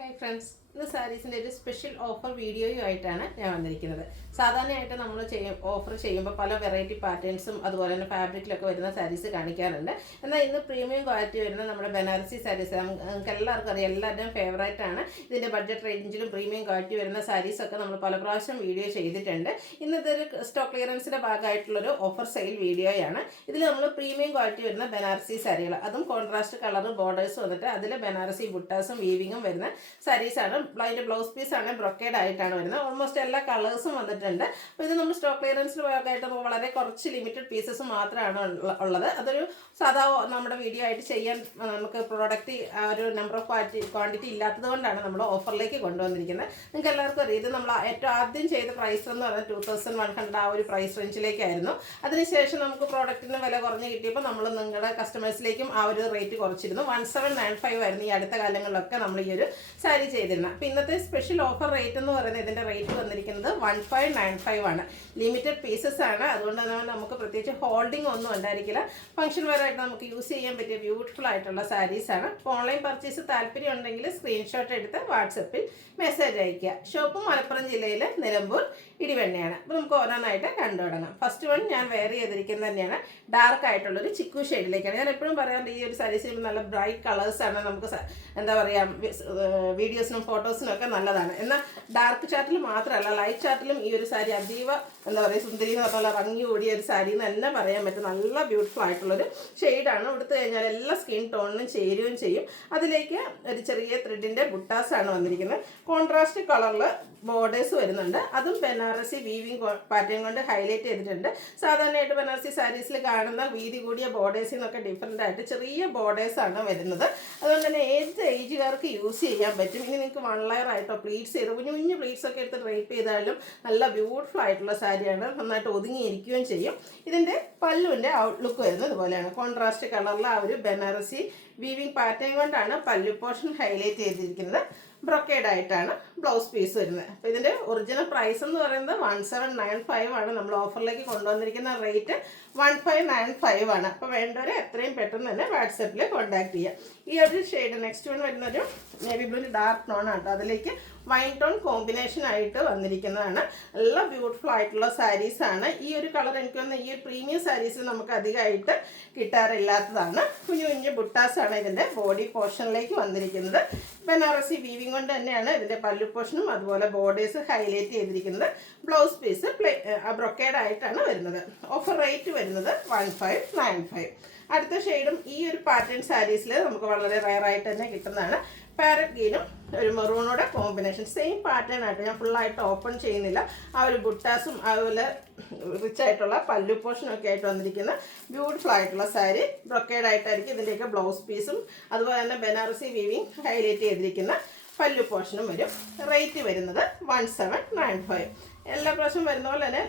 Hi friends, ഇന്ന് സാരീസിൻ്റെ ഒരു special offer വീഡിയോയുമായിട്ടാണ് ഞാൻ വന്നിരിക്കുന്നത്. സാധാരണയായിട്ട് നമ്മൾ ഓഫർ ചെയ്യുമ്പോൾ പല വെറൈറ്റി പാറ്റേൺസും അതുപോലെ തന്നെ ഫാബ്രിക്കിലൊക്കെ വരുന്ന സാരീസ് കാണിക്കാറുണ്ട്. എന്നാൽ ഇന്ന് പ്രീമിയം ക്വാളിറ്റി വരുന്ന നമ്മുടെ ബനാറസി സാരീസ് നമുക്ക് എല്ലാവർക്കും അറിയാം, എല്ലാവരുടെയും ഫേവറേറ്റ് ആണ്. ഇതിൻ്റെ ബഡ്ജറ്റ് റേഞ്ചിലും പ്രീമിയം ക്വാളിറ്റി വരുന്ന സാരീസൊക്കെ നമ്മൾ പല പ്രാവശ്യം വീഡിയോ ചെയ്തിട്ടുണ്ട്. ഇന്നതൊരു സ്റ്റോക്ക് ക്ലിയറൻസിൻ്റെ ഭാഗമായിട്ടുള്ളൊരു ഓഫർ സെയിൽ വീഡിയോയാണ്. ഇതിൽ നമ്മൾ പ്രീമിയം ക്വാളിറ്റി വരുന്ന ബനാറസി സാരികൾ, അതും കോൺട്രാസ്റ്റ് കളർ ബോർഡേഴ്സ് വന്നിട്ട് അതിൽ ബനാറസി ബുട്ടാസും വീവിങ്ങും വരുന്ന സാരീസാണ്. അതിൻ്റെ ബ്ലൗസ് പീസാണ് ബ്രൊക്കേഡ് ആയിട്ടാണ് വരുന്നത്. ഓൾമോസ്റ്റ് എല്ലാ കളേഴ്സും വന്നിട്ടുണ്ട്. അപ്പോൾ ഇത് നമ്മൾ സ്റ്റോക്ക് ക്ലിയറൻസിൽ ഭാഗമായിട്ട് വളരെ കുറച്ച് ലിമിറ്റഡ് പീസസ് മാത്രമാണ് ഉള്ളത്. അതൊരു സാധാ നമ്മുടെ വീഡിയോ ആയിട്ട് ചെയ്യാൻ നമുക്ക് പ്രോഡക്റ്റ് ഒരു നമ്പർ ഓഫ് ക്വാണ്ടിറ്റി ഇല്ലാത്തത് കൊണ്ടാണ് നമ്മൾ ഓഫറിലേക്ക് കൊണ്ടുവന്നിരിക്കുന്നത്. നിങ്ങൾക്ക് എല്ലാവർക്കും അറിയാം, ഇത് നമ്മൾ ഏറ്റവും ആദ്യം ചെയ്ത പ്രൈസ് എന്ന് പറയുന്നത് 2100 ആ ഒരു പ്രൈസ് റേഞ്ചിലേക്കായിരുന്നു. അതിനുശേഷം നമുക്ക് പ്രോഡക്റ്റിന് വില കുറഞ്ഞ് കിട്ടിയപ്പോൾ നമ്മൾ നിങ്ങളുടെ കസ്റ്റമേഴ്സിലേക്കും ആ ഒരു റേറ്റ് കുറച്ചിരുന്നു. 1795 ആയിരുന്നു ഈ അടുത്ത കാലങ്ങളിലൊക്കെ നമ്മൾ ഈ ഒരു സാരി ചെയ്തിരുന്നത്. അപ്പോൾ ഇന്നത്തെ സ്പെഷ്യൽ ഓഫർ റേറ്റ് എന്ന് പറയുന്നത്, ഇതിൻ്റെ റേറ്റ് വന്നിരിക്കുന്നത് 1595 ആണ്. ലിമിറ്റഡ് പീസസ് ആണ്. അതുകൊണ്ട് തന്നെ നമുക്ക് പ്രത്യേകിച്ച് ഹോൾഡിംഗ് ഒന്നും ഉണ്ടായിരിക്കില്ല. ഫംഗ്ഷൻ വെയർ ആയിട്ട് നമുക്ക് യൂസ് ചെയ്യാൻ പറ്റിയ ബ്യൂട്ടിഫുൾ ആയിട്ടുള്ള സാരീസാണ്. അപ്പോൾ ഓൺലൈൻ പർച്ചേസ് താല്പര്യം ഉണ്ടെങ്കിൽ സ്ക്രീൻഷോട്ട് എടുത്ത് വാട്സപ്പിൽ മെസ്സേജ് അയയ്ക്കുക. ഷോപ്പ് മലപ്പുറം ജില്ലയിൽ നിലമ്പൂർ ഇടിവെണ്ണയാണ്. അപ്പോൾ നമുക്ക് ഓരോന്നായിട്ട് കണ്ടു തുടങ്ങാം. ഫസ്റ്റ് വൺ ഞാൻ വെയർ ചെയ്തിരിക്കുന്നത് തന്നെയാണ് ഡാർക്ക് ആയിട്ടുള്ളൊരു ചിക്കു ഷെയ്ഡിലേക്കാണ്. ഞാൻ എപ്പോഴും പറയാറുണ്ട്, ഈ ഒരു സാരീസിൽ നല്ല ബ്രൈറ്റ് കളേഴ്സാണ് നമുക്ക് എന്താ പറയുക, വീഡിയോസിനും ഫോട്ടോസിനും ഒക്കെ നല്ലതാണ്. എന്നാൽ ഡാർക്ക് ചാർട്ടിൽ മാത്രമല്ല, ലൈറ്റ് ചാർട്ടിലും ഈ ഒരു സാരി അതീവ എന്താ പറയുക സുന്ദരി എന്ന് പറഞ്ഞാൽ ഭംഗി കൂടിയ ഒരു സാരി എന്ന് തന്നെ പറയാൻ പറ്റും. നല്ല ബ്യൂട്ടിഫുൾ ആയിട്ടുള്ളൊരു ഷെയ്ഡാണ്. എടുത്തു കഴിഞ്ഞാൽ എല്ലാ സ്കിൻ ടോണിനും ചേരുകയും ചെയ്യും. അതിലേക്ക് ഒരു ചെറിയ ത്രെഡിൻ്റെ ബുട്ടാസാണ് വന്നിരിക്കുന്നത്. കോൺട്രാസ്റ്റ് കളറിൽ ബോർഡേഴ്സ് വരുന്നുണ്ട്. അതും ബനാറസി വീവിങ് പാറ്റേൺ കൊണ്ട് ഹൈലൈറ്റ് ചെയ്തിട്ടുണ്ട്. സാധാരണയായിട്ട് ബനാറസി സാരീസിൽ കാണുന്ന വീതി കൂടിയ ബോർഡേഴ്സിൽ നിന്നൊക്കെ ഡിഫറെൻ്റ് ആയിട്ട് ചെറിയ ബോർഡേഴ്സാണ് വരുന്നത്. അതുകൊണ്ട് തന്നെ ഏത് ഏജുകാർക്ക് യൂസ് ചെയ്യാൻ പറ്റും. ഇനി നിങ്ങൾക്ക് 1 ലെയർ ആയിട്ടോ പ്ലീറ്റ്സ് ചെയ്ത് കുഞ്ഞു പ്ലീറ്റ്സ് ഒക്കെ എടുത്ത് ഡ്രൈപ്പ് ചെയ്താലും നല്ല ബ്യൂട്ടിഫുൾ ആയിട്ടുള്ള സാരിയാണ്. നന്നായിട്ട് ഒതുങ്ങിയിരിക്കുകയും ചെയ്യും. ഇതിൻ്റെ പല്ലുവിൻ്റെ ഔട്ട്ലുക്ക് വരുന്നത് ഇതുപോലെയാണ്. കോൺട്രാസ്റ്റ് കളറിൽ ആ ഒരു ബനാറസി വീവിങ് പാറ്റേൺ കൊണ്ടാണ് പല്ലു പോർഷൻ ഹൈലൈറ്റ് ചെയ്തിരിക്കുന്നത്. ബ്രൊക്കേഡ് ആയിട്ടാണ് ബ്ലൗസ് പീസ് വരുന്നത്. അപ്പോൾ ഇതിൻ്റെ ഒറിജിനൽ പ്രൈസ് എന്ന് പറയുന്നത് 1795 ആണ്. നമ്മൾ ഓഫറിലേക്ക് കൊണ്ടുവന്നിരിക്കുന്ന റേറ്റ് 1595 ആണ്. അപ്പോൾ വേണ്ടവരെ എത്രയും പെട്ടെന്ന് തന്നെ വാട്സപ്പിൽ കോൺടാക്ട് ചെയ്യുക. ഈ ഒരു ഷെയ്ഡ് നെക്സ്റ്റ് വൺ വരുന്നൊരു നേവി ബ്ലൂ ഡാർക്ക് ടോൺ ആണ്. അതിലേക്ക് വൈൻ ടോൺ കോമ്പിനേഷൻ ആയിട്ട് വന്നിരിക്കുന്നതാണ്. നല്ല ബ്യൂട്ടിഫുൾ ആയിട്ടുള്ള സാരീസാണ്. ഈ ഒരു കളർ എനിക്ക് തോന്നുന്നു ഈ ഒരു പ്രീമിയം സാരീസിൽ നമുക്ക് അധികമായിട്ട് കിട്ടാറില്ലാത്തതാണ്. കുഞ്ഞു ബുട്ടാസാണ് ഇതിൻ്റെ ബോഡി പോർഷനിലേക്ക് വന്നിരിക്കുന്നത്. ബനാറസി വീവിങ് കൊണ്ട് തന്നെയാണ് ഇതിൻ്റെ പല്ലു പോർഷനും അതുപോലെ ബോർഡേഴ്സ് ഹൈലൈറ്റ് ചെയ്തിരിക്കുന്നത്. ബ്ലൗസ് പീസ് ബ്രൊക്കേഡ് ആയിട്ടാണ് വരുന്നത്. ഓഫർ റേറ്റ് വരുന്നത് 1595. അടുത്ത ഷെയ്ഡും ഈ ഒരു പാറ്റേൺ സാരീസിൽ നമുക്ക് വളരെ റയറായിട്ട് തന്നെ കിട്ടുന്നതാണ്. പാരറ്റ് ഗ്രീനും ഒരു മെറൂണോടെ കോമ്പിനേഷൻ, സെയിം പാറ്റേൺ ആയിട്ട് ഞാൻ ഫുള്ളായിട്ട് ഓപ്പൺ ചെയ്യുന്നില്ല. ആ ഒരു ബുട്ടാസും അതുപോലെ റിച്ച് ആയിട്ടുള്ള പല്ലു പോർഷനും ഒക്കെ ആയിട്ട് വന്നിരിക്കുന്ന ബ്യൂട്ടിഫുൾ ആയിട്ടുള്ള സാരി. ബ്രൊക്കേഡ് ആയിട്ടായിരിക്കും ഇതിൻ്റെയൊക്കെ ബ്ലൗസ് പീസും അതുപോലെ തന്നെ ബനാറസി വീവിങ് ഹൈലൈറ്റ് ചെയ്തിരിക്കുന്ന പല്ലു പോർഷനും വരും. റേറ്റ് വരുന്നത് 1795. എല്ലാ പ്രാവശ്യം വരുന്ന പോലെ തന്നെ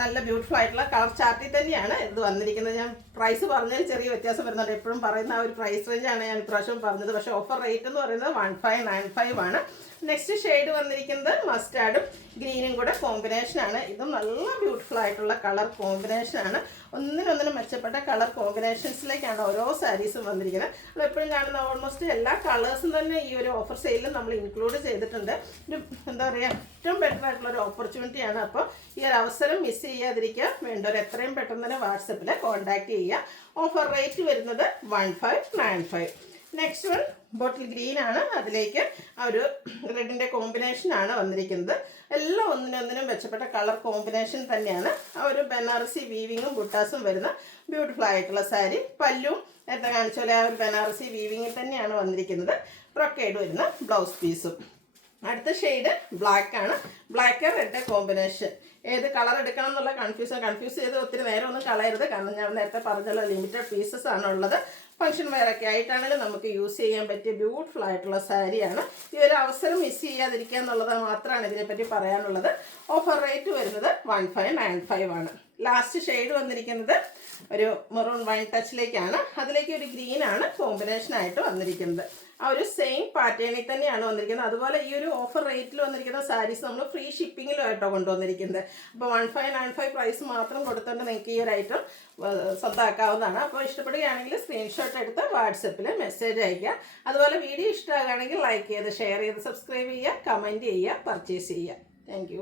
നല്ല ബ്യൂട്ടിഫുൾ ആയിട്ടുള്ള കളർ ചാർട്ടിൽ തന്നെയാണ് ഇത് വന്നിരിക്കുന്നത്. ഞാൻ പ്രൈസ് പറഞ്ഞതിൽ ചെറിയ വ്യത്യാസം വരുന്നുണ്ട്. എപ്പോഴും പറയുന്ന ആ ഒരു പ്രൈസ് റേഞ്ചാണ് ഞാൻ ഇപ്രാവശ്യം പറഞ്ഞത്. പക്ഷേ ഓഫർ റേറ്റ് എന്ന് പറയുന്നത് 1595 ആണ്. നെക്സ്റ്റ് ഷെയ്ഡ് വന്നിരിക്കുന്നത് മസ്റ്റാർഡും ഗ്രീനും കൂടെ കോമ്പിനേഷനാണ്. ഇതും നല്ല ബ്യൂട്ടിഫുൾ ആയിട്ടുള്ള കളർ കോമ്പിനേഷനാണ്. ഒന്നിനൊന്നിനും മെച്ചപ്പെട്ട കളർ കോമ്പിനേഷൻസിലേക്കാണ് ഓരോ സാരീസും വന്നിരിക്കുന്നത്. നമ്മൾ എപ്പോഴും കാണുന്ന ഓൾമോസ്റ്റ് എല്ലാ കളേഴ്സും തന്നെ ഈ ഒരു ഓഫർ സെയിലും നമ്മൾ ഇൻക്ലൂഡ് ചെയ്തിട്ടുണ്ട്. ഒരു എന്താ പറയുക, ഏറ്റവും ബെറ്റർ ആയിട്ടുള്ള ഒരു ഓപ്പർച്യൂണിറ്റിയാണ്. അപ്പോൾ ഈ ഒരു അവസരം മിസ് ചെയ്യാതിരിക്കുക. വേണ്ടവർ എത്രയും പെട്ടെന്ന് തന്നെ വാട്സപ്പിൽ കോൺടാക്ട് ചെയ്യുക. ഓഫർ റേറ്റ് വരുന്നത് 1595. നെക്സ്റ്റ് വൺ ബോട്ടിൽ ഗ്രീൻ ആണ്. അതിലേക്ക് ആ ഒരു റെഡിൻ്റെ കോമ്പിനേഷനാണ് വന്നിരിക്കുന്നത്. എല്ലാം ഒന്നിനൊന്നിനും മെച്ചപ്പെട്ട കളർ കോമ്പിനേഷൻ തന്നെയാണ്. ആ ഒരു ബനാറസി വീവിങ്ങും ബുട്ടാസും വരുന്ന ബ്യൂട്ടിഫുൾ ആയിട്ടുള്ള സാരി. പല്ലും നേരത്തെ കാണിച്ച പോലെ ആ ഒരു ബനാറസി വീവിങ്ങിൽ തന്നെയാണ് വന്നിരിക്കുന്നത്. ബ്രൊക്കേഡ് വരുന്ന ബ്ലൗസ് പീസും. അടുത്ത ഷെയ്ഡ് ബ്ലാക്ക് ആണ്. Black red combination. ഏത് കളർ എടുക്കണം എന്നുള്ള കൺഫ്യൂസ് ചെയ്ത് ഒത്തിരി നേരം ഒന്നും കളയരുത്. കാരണം ഞാൻ നേരത്തെ പറഞ്ഞല്ലോ, ലിമിറ്റഡ് പീസസ് ആണുള്ളത്. ഫംഗ്ഷൻ വെയറൊക്കെ ആയിട്ടാണെങ്കിലും നമുക്ക് യൂസ് ചെയ്യാൻ പറ്റിയ ബ്യൂട്ടിഫുൾ ആയിട്ടുള്ള സാരിയാണ്. ഈ ഒരു അവസരം മിസ് ചെയ്യാതിരിക്കുക എന്നുള്ളത് മാത്രമാണ് ഇതിനെപ്പറ്റി പറയാനുള്ളത്. ഓഫർ റേറ്റ് വരുന്നത് 1595 ആണ്. ലാസ്റ്റ് ഷെയ്ഡ് വന്നിരിക്കുന്നത് ഒരു മെറൂൺ വൈൻ ടച്ചിലേക്കാണ്. അതിലേക്ക് ഒരു ഗ്രീനാണ് കോമ്പിനേഷനായിട്ട് വന്നിരിക്കുന്നത്. ആ ഒരു സെയിം പാറ്റേണിൽ തന്നെയാണ് വന്നിരിക്കുന്നത്. അതുപോലെ ഈ ഒരു ഓഫർ റേറ്റിൽ വന്നിരിക്കുന്ന സാരീസ് നമ്മൾ ഫ്രീ ഷിപ്പിങ്ങിലുമായിട്ടോ കൊണ്ടുവന്നിരിക്കുന്നത്. അപ്പോൾ 1595 പ്രൈസ് മാത്രം കൊടുത്തുകൊണ്ട് നിങ്ങൾക്ക് ഈ ഒരു ഐറ്റം സ്വന്തമാക്കാവുന്നതാണ്. അപ്പോൾ ഇഷ്ടപ്പെടുകയാണെങ്കിൽ സ്ക്രീൻഷോട്ട് എടുത്ത് വാട്സപ്പിൽ മെസ്സേജ് അയയ്ക്കുക. അതുപോലെ വീഡിയോ ഇഷ്ടമാകുകയാണെങ്കിൽ ലൈക്ക് ചെയ്ത് ഷെയർ ചെയ്ത് സബ്സ്ക്രൈബ് ചെയ്യുക, കമൻറ്റ് ചെയ്യുക, പർച്ചേസ് ചെയ്യുക. താങ്ക്